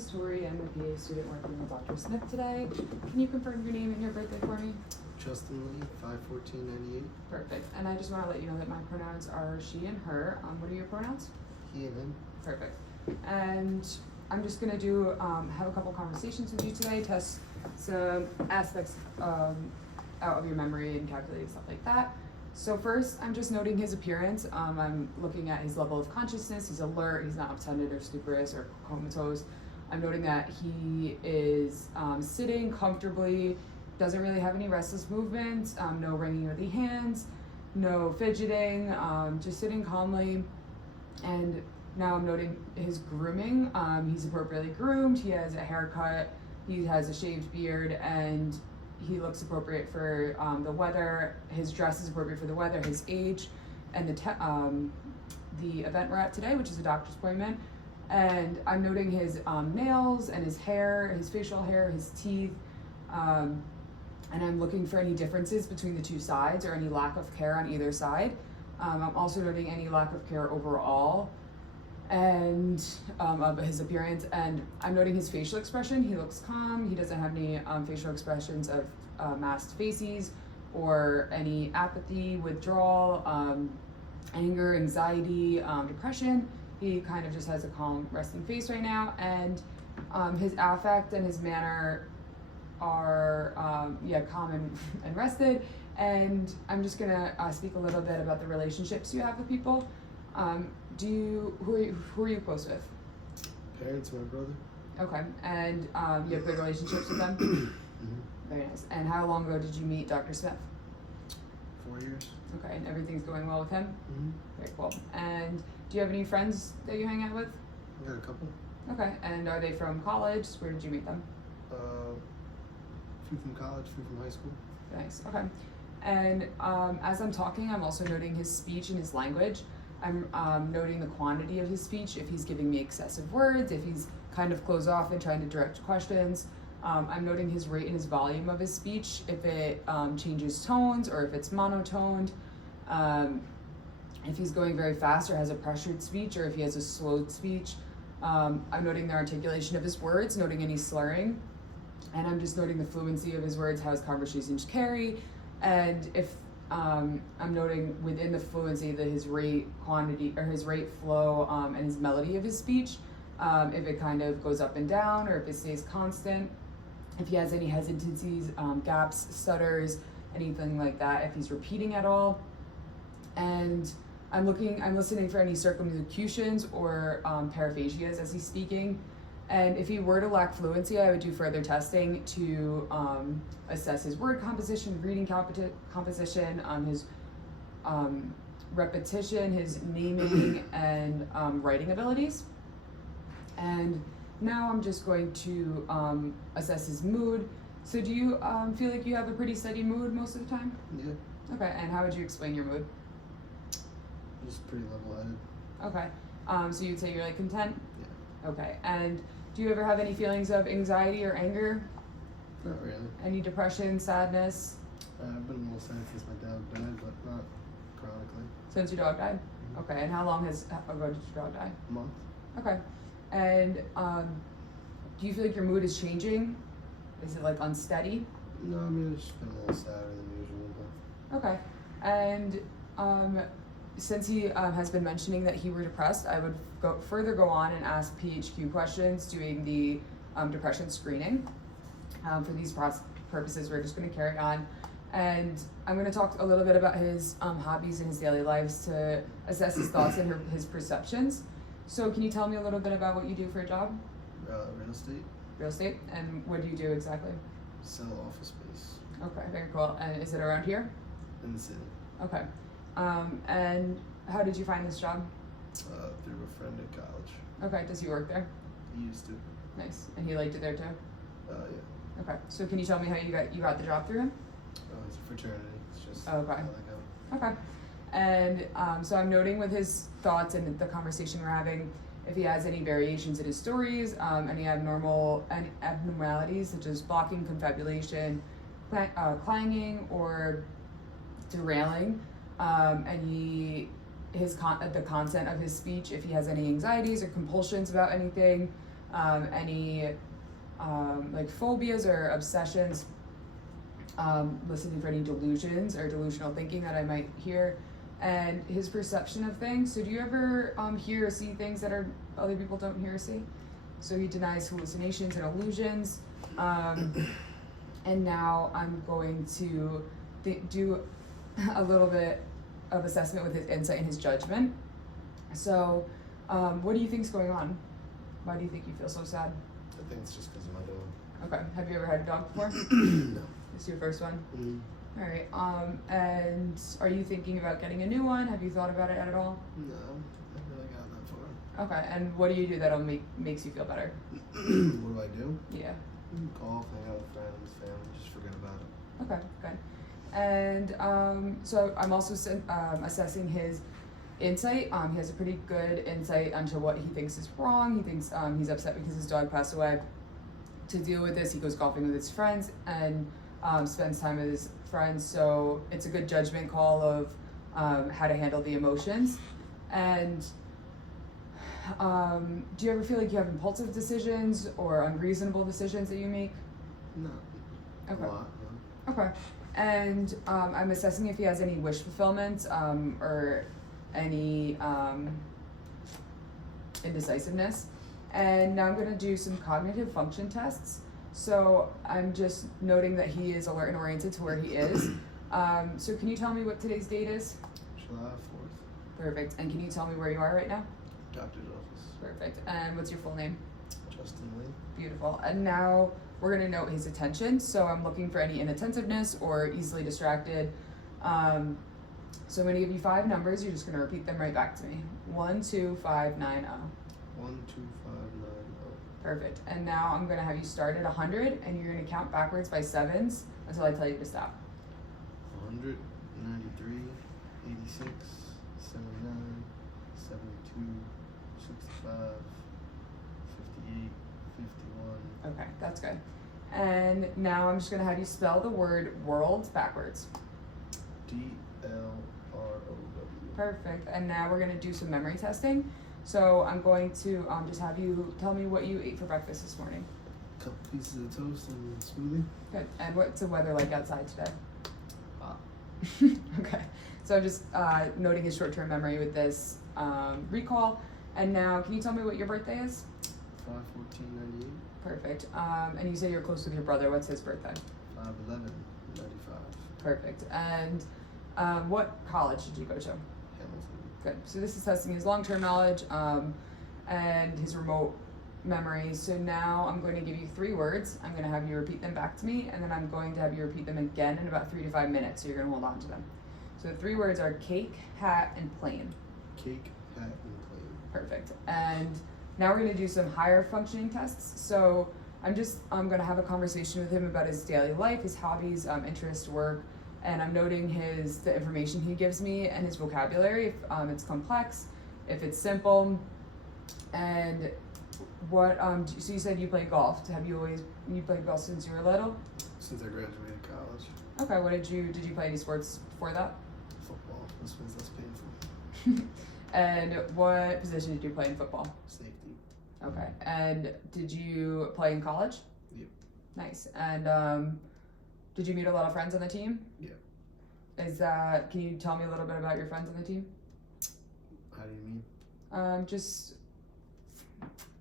is Tori. I'm a PA student working with Dr. Smith today. Can you confirm your name and your birthday for me? Justin Lee, 5/14/98. Perfect. And I just want to let you know that my pronouns are she and her. What are your pronouns? He and him. Perfect. And I'm just going to have a couple conversations with you today, test some aspects out of your memory and calculating stuff like that. So first, I'm just noting his appearance. I'm looking at his level of consciousness. He's alert. He's not obtunded or stuporous or comatose. I'm noting that he is sitting comfortably, doesn't really have any restless movements, no wringing of the hands, no fidgeting, just sitting calmly. And now I'm noting his grooming. He's appropriately groomed. He has a haircut. He has a shaved beard, and he looks appropriate for the weather. His dress is appropriate for the weather, his age, and the event we're at today, which is a doctor's appointment. And I'm noting his nails and his hair, his facial hair, his teeth, and I'm looking for any differences between the two sides or any lack of care on either side. I'm also noting any lack of care overall and of his appearance, and I'm noting his facial expression. He looks calm. He doesn't have any facial expressions of masked faces or any apathy, withdrawal, anger, anxiety, depression. He kind of just has a calm, resting face right now, and his affect and his manner are calm and rested. And I'm just gonna speak a little bit about the relationships you have with people. Who are you close with? Parents, my brother. Okay, and you have good relationships with them? Mm-hmm. Very nice. And how long ago did you meet Dr. Smith? 4 years. Okay, and everything's going well with him? Mm-hmm. Very cool. And do you have any friends that you hang out with? I got a couple. Okay, and are they from college? Where did you meet them? Few from college, few from high school. Nice, okay. And as I'm talking, I'm also noting his speech and his language. I'm noting the quantity of his speech, if he's giving me excessive words, if he's kind of closed off and trying to direct questions. I'm noting his rate and his volume of his speech, if it changes tones or if it's monotoned, if he's going very fast or has a pressured speech, or if he has a slowed speech. I'm noting the articulation of his words, noting any slurring, and I'm just noting the fluency of his words, how his conversations carry, and if I'm noting within the fluency that his rate, quantity, or his rate, flow, and his melody of his speech, if it kind of goes up and down or if it stays constant, if he has any hesitancies, gaps, stutters, anything like that, if he's repeating at all. And I'm listening for any circumlocutions or paraphasias as he's speaking. And if he were to lack fluency, I would do further testing to assess his word composition, reading composition, his repetition, his naming, and writing abilities. And now I'm just going to assess his mood. So do you feel like you have a pretty steady mood most of the time? Yeah. Okay, and how would you explain your mood? Just pretty level-headed. Okay, so you'd say you're like content? Yeah. Okay, and do you ever have any feelings of anxiety or anger? Not really. Any depression, sadness? I've been a little sad since my dad died, but not chronically. Since your dog died? Mm-hmm. Okay, and how long ago did your dog die? A month. Okay, and do you feel like your mood is changing? Is it like unsteady? No, I mean, it's just been a little sadder than usual, but... Okay, and since he has been mentioning that he were depressed, I would further go on and ask PHQ questions, doing the depression screening. For these purposes, we're just going to carry on. And I'm going to talk a little bit about his hobbies and his daily lives to assess his thoughts and his perceptions. So can you tell me a little bit about what you do for a job? Real estate. Real estate? And what do you do exactly? Sell office space. Okay, very cool. And is it around here? In the city. Okay. And how did you find this job? Through a friend at college. Okay, does he work there? He used to. Nice. And he liked it there too? Yeah. Okay. So can you tell me how you got the job through him? It's a fraternity. It's just Okay. how they go. Okay. And so I'm noting with his thoughts and the conversation we're having, if he has any variations in his stories, any abnormalities such as blocking, confabulation, clanging, or derailing, and the content of his speech, if he has any anxieties or compulsions about anything, any like phobias or obsessions, listening for any delusions or delusional thinking that I might hear, and his perception of things. So do you ever hear or see things that other people don't hear or see? So he denies hallucinations and illusions. And now I'm going to do a little bit of assessment with his insight and his judgment. So what do you think's going on? Why do you think you feel so sad? I think it's just because of my dog. Okay. Have you ever had a dog before? No. This is your first one? Mm. All right. And are you thinking about getting a new one? Have you thought about it at all? No, I haven't really gotten that far. Okay. And what do you do that'll makes you feel better? What do I do? Yeah. Call, hang out with friends, family, just forget about it. Okay. Good. And so I'm also assessing his insight. He has a pretty good insight onto what he thinks is wrong. He thinks he's upset because his dog passed away. To deal with this, he goes golfing with his friends and spends time with his friends. So it's a good judgment call of how to handle the emotions. And do you ever feel like you have impulsive decisions or unreasonable decisions that you make? No. Okay. A lot, no. Okay. And I'm assessing if he has any wish fulfillment or any indecisiveness. And now I'm going to do some cognitive function tests. So I'm just noting that he is alert and oriented to where he is. So can you tell me what today's date is? July 4th. Perfect. And can you tell me where you are right now? Doctor's office. Perfect. And what's your full name? Justin Lee. Beautiful. And now we're going to note his attention. So I'm looking for any inattentiveness or easily distracted. So I'm going to give you 5 numbers. You're just going to repeat them right back to me. 1, 2, 5, 9, 0. 1, 2, 5, 9, 0. Perfect. And now I'm going to have you start at 100 and you're going to count backwards by 7s until I tell you to stop. 100, 93, 86, 79, 72, 65, 58, 51. Okay, that's good. And now I'm just going to have you spell the word world backwards. DLROW. Perfect. And now we're going to do some memory testing. So I'm going to just have you tell me what you ate for breakfast this morning. Couple pieces of toast and a smoothie. Good. And what's the weather like outside today? Hot. Okay. So I'm just noting his short-term memory with this recall. And now, can you tell me what your birthday is? 5/14/98. Perfect. And you say you're close with your brother. What's his birthday? 5/11/95. Perfect. And what college did you go to? Hamilton. Good. So this is testing his long-term knowledge and his remote memory. So now I'm going to give you 3 words. I'm going to have you repeat them back to me, and then I'm going to have you repeat them again in about 3 to 5 minutes. So you're going to hold on to them. So the 3 words are cake, hat, and plane. Cake, hat, and plane. Perfect. And now we're going to do some higher functioning tests. So I'm going to have a conversation with him about his daily life, his hobbies, interests, work, and I'm noting the information he gives me and his vocabulary, if it's complex, if it's simple, and what, so you said you play golf. You played golf since you were little? Since I graduated college. Okay, did you play any sports before that? Football. This one's less painful. And what position did you play in football? Safety. Okay, and did you play in college? Yep. Nice. And did you meet a lot of friends on the team? Yeah. Can you tell me a little bit about your friends on the team? How do you mean? Just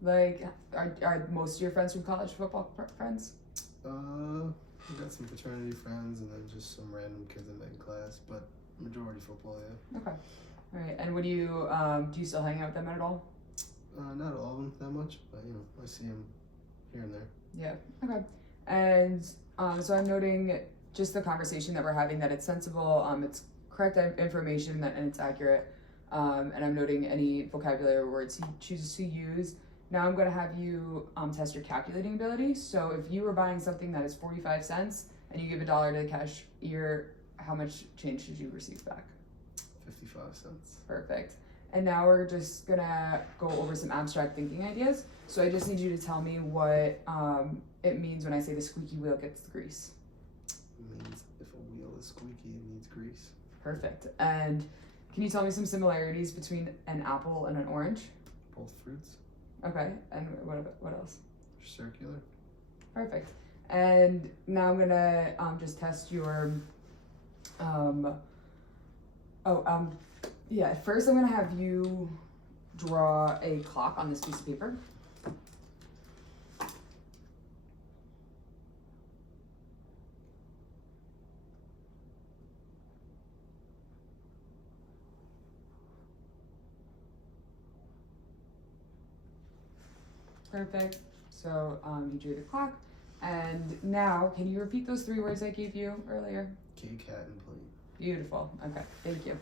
like, are most of your friends from college football friends? I got some fraternity friends and then just some random kids I met in class, but majority football, yeah. Okay. All right. And do you still hang out with them at all? Not all of them that much, but I see them here and there. Yeah. Okay. And so I'm noting just the conversation that we're having, that it's sensible, it's correct information, and it's accurate. And I'm noting any vocabulary words he chooses to use. Now I'm going to have you test your calculating ability. So if you were buying something that is 45 cents and you give $1 to the cashier, how much change did you receive back? 55 cents. Perfect. And now we're just going to go over some abstract thinking ideas. So I just need you to tell me what it means when I say the squeaky wheel gets the grease. It means if a wheel is squeaky, it needs grease. Perfect. And can you tell me some similarities between an apple and an orange? Both fruits. Okay, and what else? Circular. Perfect. And now I'm gonna just test your yeah, first I'm gonna have you draw a clock on this piece of paper. Perfect. So you drew the clock. And now, can you repeat those 3 words I gave you earlier? Key, cat, and plate. Beautiful. Okay, thank you.